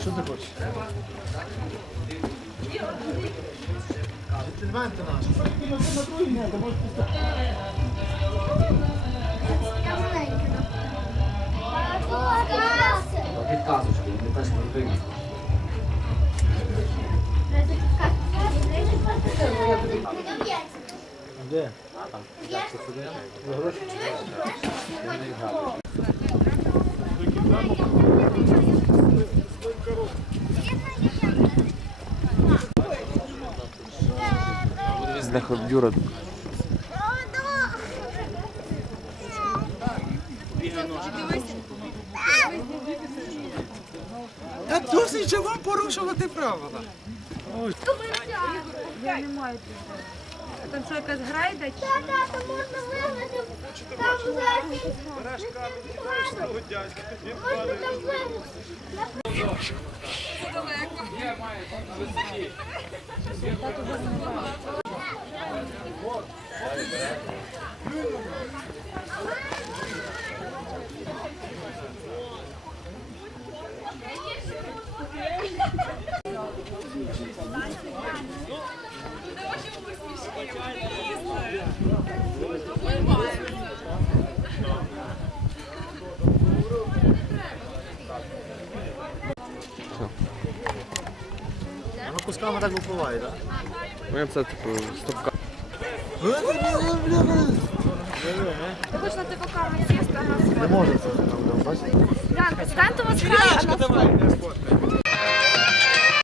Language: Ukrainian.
Що ти хочеш? Джентльменти наші. Підказочки, не теж потрібно. Де? Для Знахобдюра. Та досить же вам порушувати правила. Я не маю пізде. Там що якась грайда чи Тата, можна вигнати там захід. Можна там вигнати. Воно кусками так випливає, так? Ну, це типу стопка. ти хочеш на тебе камеру сісти, а нас Не може це там, бачите? Янка, стань у вас край, а нас Давай, не сфоткай.